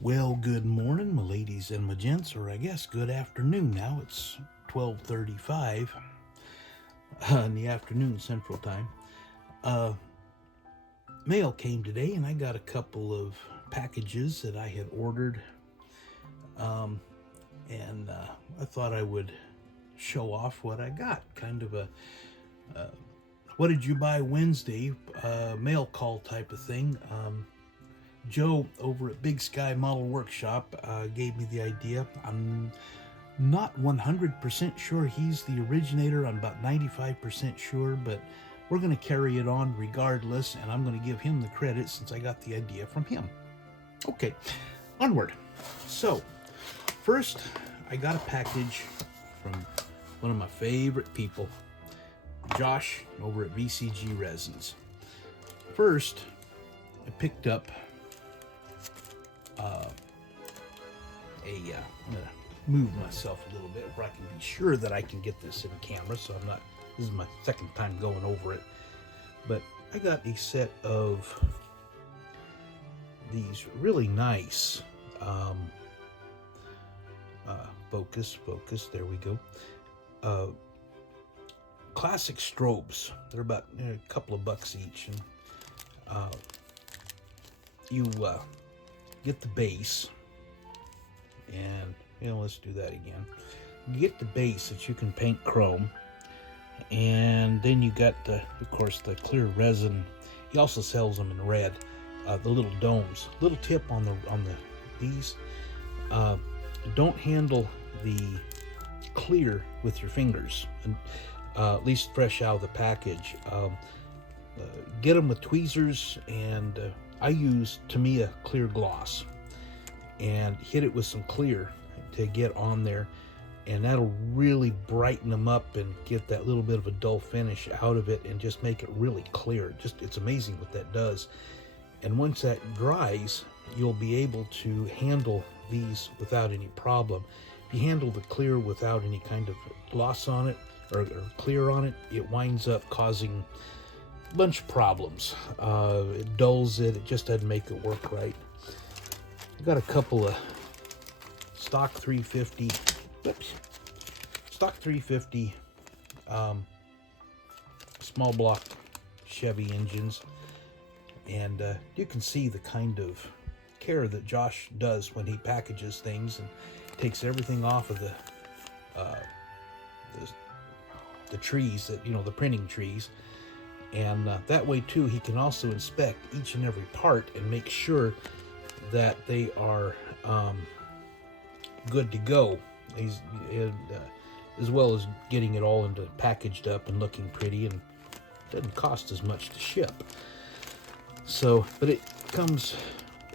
Well, good morning, my ladies and my gents, or I guess good afternoon now. It's 12:35 in the afternoon Central Time. Uh, Mail came today, and I got a couple of packages that I had ordered, and I thought I would show off what I got. Kind of a what did you buy Wednesday mail call type of thing. Joe over at Big Sky Model Workshop gave me the idea. I'm not 100% sure he's the originator. I'm about 95% sure, but we're going to carry it on regardless, and I'm going to give him the credit since I got the idea from him. Okay, onward. So, first, I got a package from one of my favorite people, Josh over at VCG Resins. First, I picked up I'm going to move myself a little bit where I can be sure that I can get this in camera, so I'm not, this is my second time going over it. But I got a set of these really nice, focus, there we go. Classic strobes. They're about a couple of bucks each. And you get the base, and let's do that again. You get the base that you can paint chrome, and then you got of course the clear resin. He also sells them in red, the little domes. Little tip on these: don't handle the clear with your fingers, and at least fresh out of the package. Get them with tweezers, and I use Tamiya clear gloss, and hit it with some clear to get on there, and that'll really brighten them up and get that little bit of a dull finish out of it and just make it really clear. It's amazing what that does. And once that dries, you'll be able to handle these without any problem. If you handle the clear without any kind of gloss on it or clear on it, it winds up causing a bunch of problems. It dulls it. It just doesn't make it work right. I got a couple of stock 350 small block Chevy engines, and you can see the kind of care that Josh does when he packages things and takes everything off of the trees, that the printing trees, and that way too he can also inspect each and every part and make sure that they are good to go, as well as getting it all into packaged up and looking pretty, and doesn't cost as much to ship. So, but it comes,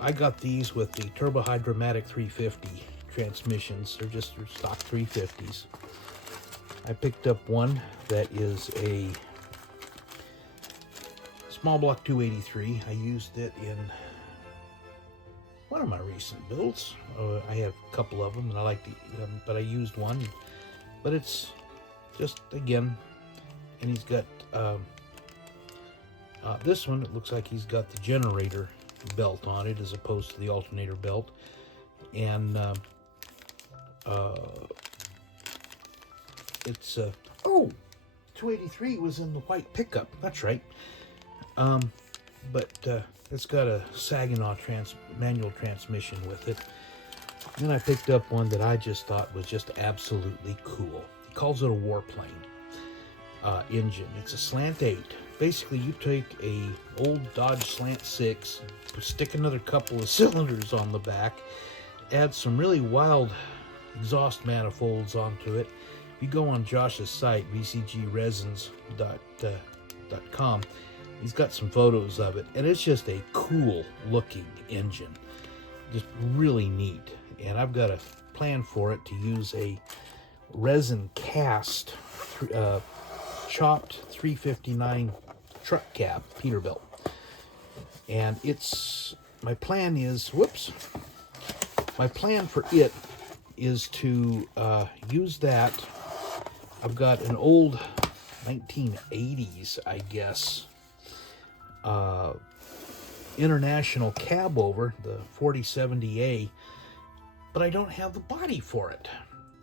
I got these with the Turbo Hydromatic 350 transmissions. They're just your stock 350s. I picked up one that is a small block 283. I used it in one of my recent builds. I have a couple of them, and I like but I used one. But it's just, again, and he's got this one. It looks like he's got the generator belt on it as opposed to the alternator belt, and it's 283 was in the white pickup. That's right. But it's got a Saginaw manual transmission with it. Then I picked up one that I just thought was just absolutely cool. He calls it a warplane engine. It's a Slant 8. Basically, you take a old Dodge Slant 6, stick another couple of cylinders on the back, add some really wild exhaust manifolds onto it. If you go on Josh's site, vcgresins.com, he's got some photos of it, and it's just a cool looking engine. Just really neat. And I've got a plan for it to use a resin cast chopped 359 truck cab Peterbilt. And my plan for it is to use that. I've got an old 1980s, I guess, international cab over, the 4070A, but I don't have the body for it.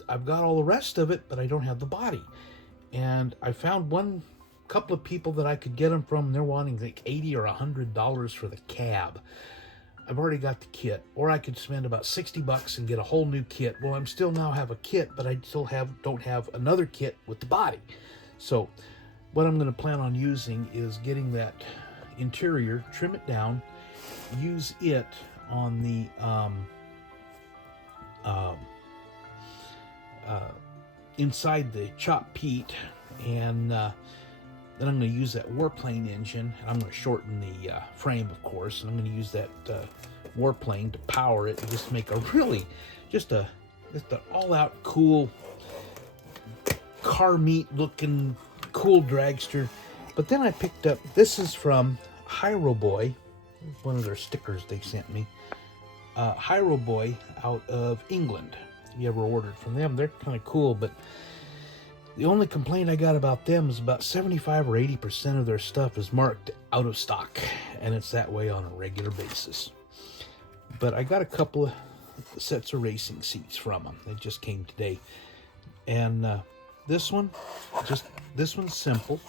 I've got all the rest of it, but I don't have the body. And I found couple of people that I could get them from. They're wanting like $80 or $100 for the cab. I've already got the kit, or I could spend about $60 and get a whole new kit. Well, I'm still now have a kit, but I still don't have another kit with the body. So what I'm going to plan on using is getting that interior, trim it down, use it on the inside the chopped peat, and then I'm going to use that warplane engine, and I'm going to shorten the frame, of course, and I'm going to use that warplane to power it and just make a really, just an all-out cool car meat looking cool dragster. But then I picked up, this is from Hiroboy, one of their stickers they sent me. Hiroboy out of England. If you ever ordered from them, they're kind of cool, but the only complaint I got about them is about 75 or 80% of their stuff is marked out of stock, and it's that way on a regular basis. But I got a couple of sets of racing seats from them. They just came today. And this one's simple.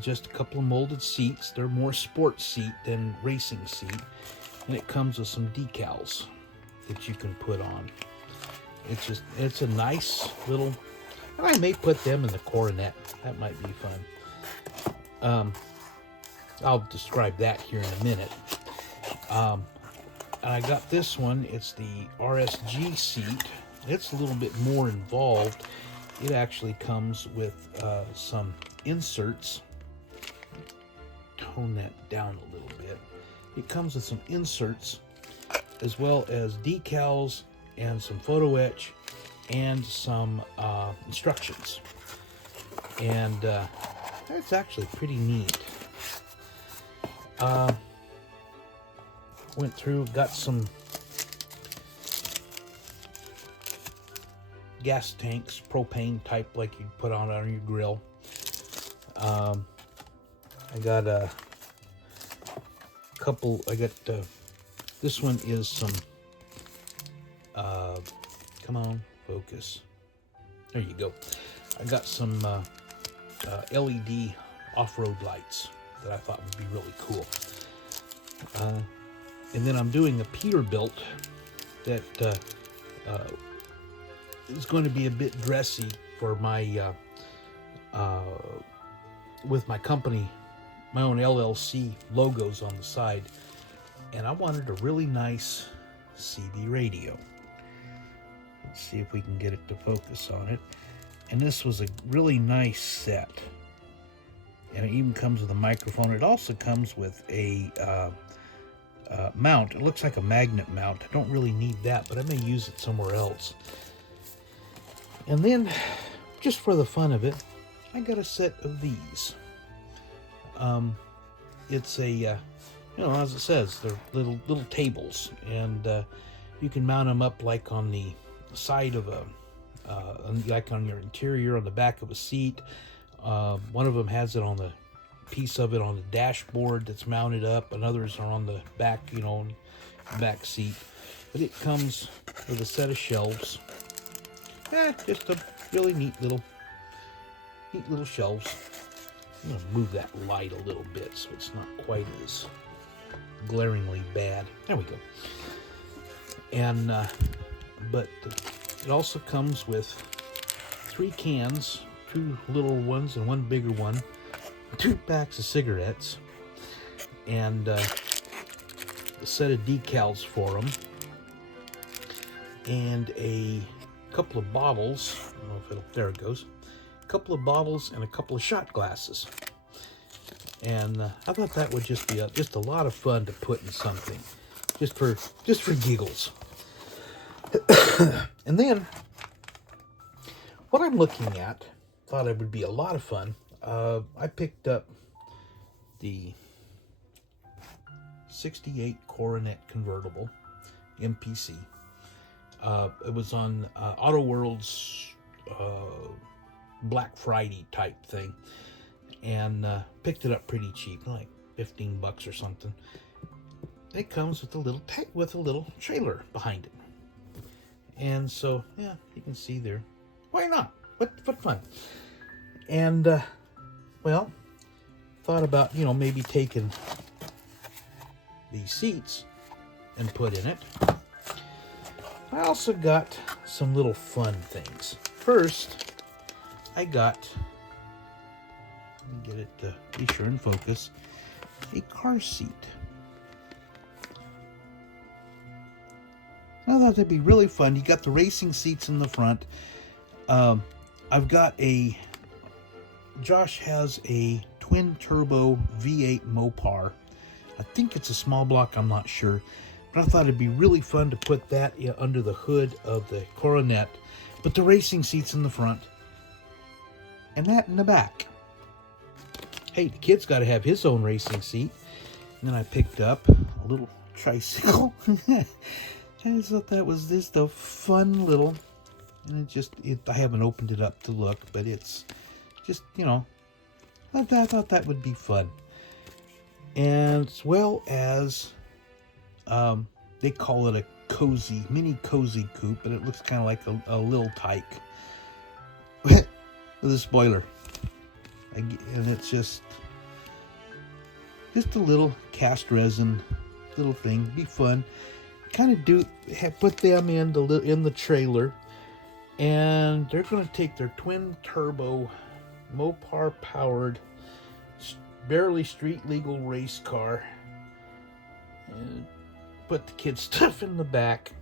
Just a couple of molded seats. They're more sports seat than racing seat. And it comes with some decals that you can put on. It's a nice little, and I may put them in the coronet. That might be fun. I'll describe that here in a minute. And I got this one. It's the RSG seat. It's a little bit more involved. It actually comes with some inserts. Tone that down a little bit. It comes with some inserts, as well as decals and some photo etch and some instructions. And that's actually pretty neat. Went through, got some gas tanks, propane type, like you'd put on your grill. I got a couple, this one is some, come on, focus. There you go. I got some LED off-road lights that I thought would be really cool. And then I'm doing a Peterbilt that is going to be a bit dressy for my, with my company, my own LLC logos on the side. And I wanted a really nice CB radio. Let's see if we can get it to focus on it. And this was a really nice set. And it even comes with a microphone. It also comes with a mount. It looks like a magnet mount. I don't really need that, but I may use it somewhere else. And then, just for the fun of it, I got a set of these. It's a, as it says, they're little tables, and you can mount them up like on the side of like on your interior, on the back of a seat. One of them has it on the piece of it on the dashboard that's mounted up, and others are on the back, back seat. But it comes with a set of shelves. Just a really neat little shelves. I'm going to move that light a little bit so it's not quite as glaringly bad. There we go. And but it also comes with 3 cans, 2 little ones and 1 bigger one, 2 packs of cigarettes, and a set of decals for them, and a couple of bottles. I don't know if it'll, there it goes. A couple of bottles and a couple of shot glasses. And I thought that would just be just a lot of fun to put in something, just for giggles. And then what I'm looking at, thought it would be a lot of fun. I picked up the 68 Coronet convertible MPC. It was on Auto World's Black Friday type thing. and picked it up pretty cheap, like 15 bucks or something. It comes with a little trailer behind it. And so, yeah, you can see there. Why not? What fun. And, well, thought about, maybe taking these seats and put in it. I also got some little fun things. First, I got, let me get it to be sure and focus, a car seat. I thought that'd be really fun. You got the racing seats in the front. I've got Josh has a twin turbo V8 Mopar. I think it's a small block, I'm not sure. But I thought it'd be really fun to put that under the hood of the Coronet. Put the racing seats in the front and that in the back. Hey, the kid's got to have his own racing seat. And then I picked up a little tricycle. I just thought that was just a fun little, and I haven't opened it up to look, but it's just, I thought that would be fun. And as well as, they call it a mini cozy coupe, but it looks kind of like a little tyke with a spoiler. And it's just a little cast resin little thing. Be fun. Kind of put them in the trailer, and they're going to take their twin turbo Mopar powered barely street legal race car and put the kids' stuff in the back.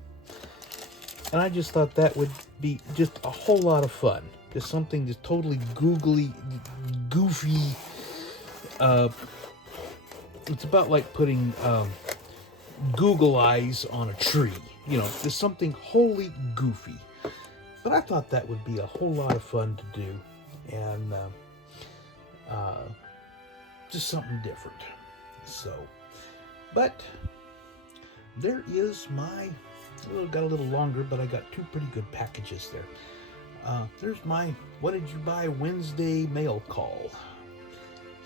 And I just thought that would be just a whole lot of fun. Just something just totally goofy. It's about like putting Google eyes on a tree, just something wholly goofy. But I thought that would be a whole lot of fun to do, and just something different. So, but there is got a little longer, but I got two pretty good packages there. There's my what did you buy Wednesday mail call.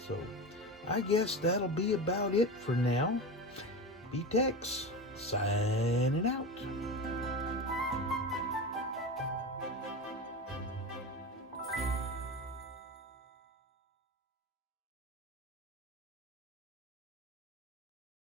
So I guess that'll be about it for now. BTEX signing out.